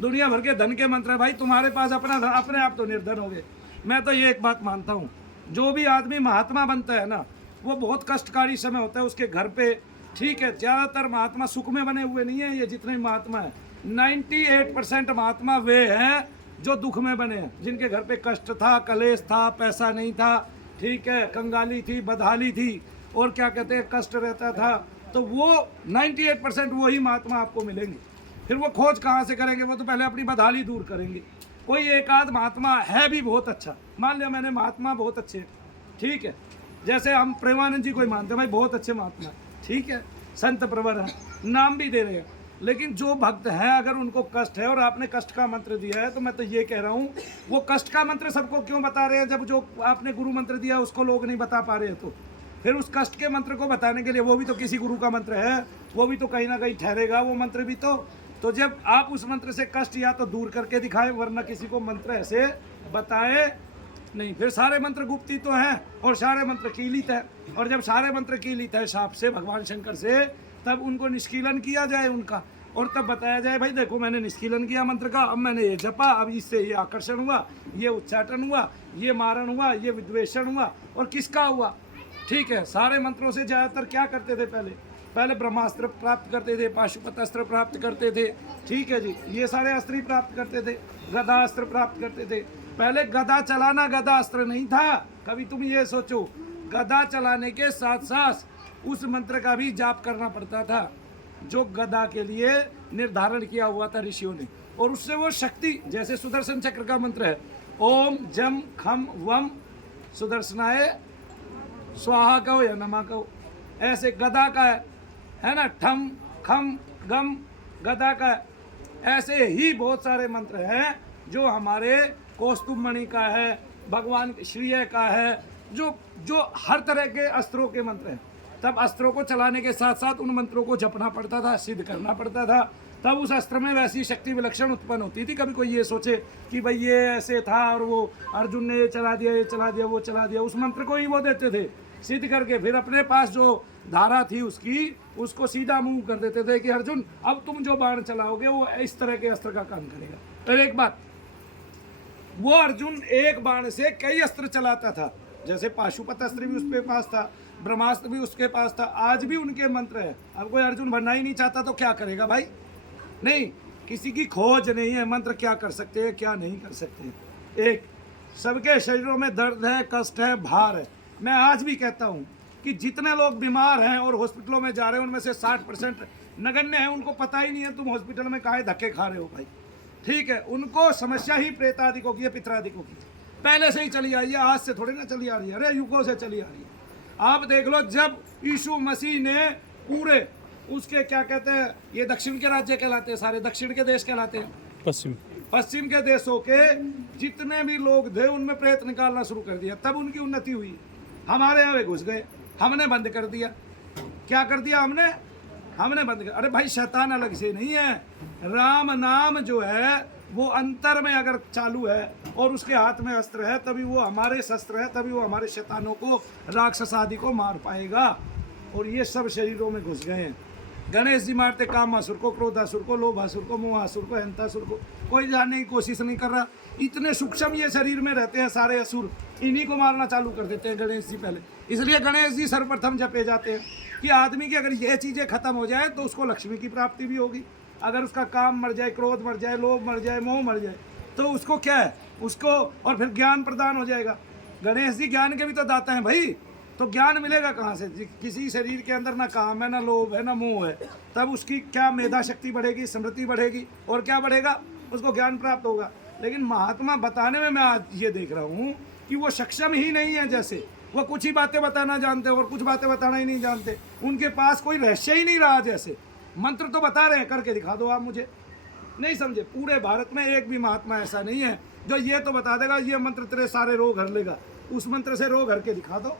दुनिया भर के धन के मंत्र है भाई, तुम्हारे पास अपना धन, अपने आप तो निर्धन हो गए। मैं तो ये एक बात मानता हूँ, जो भी आदमी महात्मा बनता है ना, वो बहुत कष्टकारी समय होता है उसके घर पे। ठीक है, ज़्यादातर महात्मा सुख में बने हुए नहीं है, ये जितने महात्मा है 98% महात्मा वे हैं जो दुख में बने हैं, जिनके घर पे कष्ट था, कलेश था, पैसा नहीं था, ठीक है, कंगाली थी, बदहाली थी, और क्या कहते हैं, कष्ट रहता था। तो वो 98% वही महात्मा आपको मिलेंगे। फिर वो खोज कहाँ से करेंगे, वो तो पहले अपनी बदहाली दूर करेंगे। कोई एक आध महात्मा है भी बहुत अच्छा, मान लिया मैंने महात्मा बहुत अच्छे, ठीक है, जैसे हम प्रेमानंद जी को ही मानते हैं भाई बहुत अच्छे महात्मा, ठीक है, संत प्रवर है, नाम भी दे रहे हैं। लेकिन जो भक्त है अगर उनको कष्ट है और आपने कष्ट का मंत्र दिया है, तो मैं तो ये कह रहा हूँ वो कष्ट का मंत्र सबको क्यों बता रहे हैं, जब जो आपने गुरु मंत्र दिया उसको लोग नहीं बता पा रहे हैं, तो फिर उस कष्ट के मंत्र को बताने के लिए वो भी तो किसी गुरु का मंत्र है, वो भी तो कहीं ना कहीं ठहरेगा वो मंत्र भी तो जब आप उस मंत्र से कष्ट या तो दूर करके दिखाएं, वरना किसी को मंत्र ऐसे बताए नहीं। फिर सारे मंत्र गुप्ती तो हैं और सारे मंत्र कीलित है, और जब सारे मंत्र कीलित है शाप से, भगवान शंकर से, तब उनको निष्कीलन किया जाए उनका, और तब बताया जाए भाई देखो मैंने निष्कीलन किया मंत्र का, अब मैंने ये जपा, अब इससे ये आकर्षण हुआ, ये उच्चाटन हुआ, ये मारण हुआ, ये विद्वेषण हुआ, और किसका हुआ। ठीक है, सारे मंत्रों से ज़्यादातर क्या करते थे, पहले ब्रह्मास्त्र प्राप्त करते थे, पाशुपत अस्त्र प्राप्त करते थे, ठीक है जी, ये सारे अस्त्र ही प्राप्त करते थे, गदा अस्त्र प्राप्त करते थे। पहले गदा चलाना गदा अस्त्र नहीं था, कभी तुम ये सोचो, गदा चलाने के साथ साथ उस मंत्र का भी जाप करना पड़ता था जो गदा के लिए निर्धारण किया हुआ था ऋषियों ने, और उससे वो शक्ति, जैसे सुदर्शन चक्र का मंत्र है, ओम जम खम वम सुदर्शनाय स्वाहा कहो या नमा कहो, ऐसे गदा का है ना, ठम खम गम गदा का है। ऐसे ही बहुत सारे मंत्र हैं जो हमारे कौस्तुभ मणि का है, भगवान श्रीय का है, जो हर तरह के अस्त्रों के मंत्र हैं। तब अस्त्रों को चलाने के साथ साथ उन मंत्रों को जपना पड़ता था, सिद्ध करना पड़ता था, तब उस अस्त्र में वैसी शक्ति विलक्षण उत्पन्न होती थी। कभी कोई ये सोचे कि भाई ये ऐसे था और वो अर्जुन ने ये चला दिया, ये चला दिया, वो चला दिया, उस मंत्र को ही वो देते थे सिद्ध करके, फिर अपने पास जो धारा थी उसकी, उसको सीधा मूव कर देते थे कि अर्जुन अब तुम जो बाण चलाओगे वो इस तरह के अस्त्र का काम करेगा। तो एक बात, वो अर्जुन एक बाण से कई अस्त्र चलाता था, जैसे पाशुपत अस्त्र भी उसके पास था, ब्रह्मास्त्र भी उसके पास था, आज भी उनके मंत्र है। अब कोई अर्जुन बनना ही नहीं चाहता तो क्या करेगा भाई, नहीं, किसी की खोज नहीं है, मंत्र क्या कर सकते हैं क्या नहीं कर सकते। एक, सबके शरीरों में दर्द है, कष्ट है, भार है। मैं आज भी कहता हूँ कि जितने लोग बीमार हैं और हॉस्पिटलों में जा रहे हैं उनमें से 60% नगण्य है, उनको पता ही नहीं है तुम हॉस्पिटल में काहे धक्के खा रहे हो भाई, ठीक है, उनको समस्या ही प्रेतादिकों की है, पितरादिकों की पहले से ही चली आ रही है, आज से थोड़ी ना चली आ रही है, अरे युगों से चली आ रही है। आप देख लो, जब यीशु मसीह ने पूरे उसके क्या कहते हैं, ये दक्षिण के राज्य कहलाते हैं, सारे दक्षिण के देश कहलाते हैं, पश्चिम के देशों के जितने भी लोग थे उनमें प्रेत निकालना शुरू कर दिया, तब उनकी उन्नति हुई। हमारे यहाँ घुस गए, हमने बंद कर दिया। क्या कर दिया हमने बंद कर। अरे भाई शैतान अलग से नहीं है, राम नाम जो है वो अंतर में अगर चालू है और उसके हाथ में अस्त्र है, तभी वो हमारे शस्त्र है, तभी वो हमारे शैतानों को, राक्षस आदि को मार पाएगा। और ये सब शरीरों में घुस गए हैं। गणेश जी मारते कामासुर को, क्रोधासुर को, लोभासुर को, मोहासुर को, हंतासुर को, कोई जानने की कोशिश नहीं कर रहा। इतने सूक्ष्म ये शरीर में रहते हैं सारे असुर, इन्हीं को मारना चालू कर देते हैं गणेश जी पहले। इसलिए गणेश जी सर्वप्रथम जपे जाते हैं कि आदमी की अगर ये चीज़ें खत्म हो जाए तो उसको लक्ष्मी की प्राप्ति भी होगी। अगर उसका काम मर जाए, क्रोध मर जाए, लोभ मर जाए, मोह मर जाए, तो उसको क्या है, उसको और फिर ज्ञान प्रदान हो जाएगा। गणेश जी ज्ञान के भी तो दाता हैं भाई, तो ज्ञान मिलेगा कहाँ से? किसी शरीर के अंदर ना काम है, ना लोभ है, ना मोह है, तब उसकी क्या मेधा शक्ति बढ़ेगी, स्मृति बढ़ेगी, और क्या बढ़ेगा, उसको ज्ञान प्राप्त होगा। लेकिन महात्मा बताने में मैं आज ये देख रहा हूँ कि वो सक्षम ही नहीं है, जैसे वो कुछ ही बातें बताना जानते और कुछ बातें बताना ही नहीं जानते, उनके पास कोई रहस्य ही नहीं रहा। जैसे मंत्र तो बता रहे हैं, करके दिखा दो आप मुझे, नहीं समझे? पूरे भारत में एक भी महात्मा ऐसा नहीं है जो ये तो बता देगा ये मंत्र तेरे सारे रोग हर लेगा, उस मंत्र से रोग हर के दिखा दो।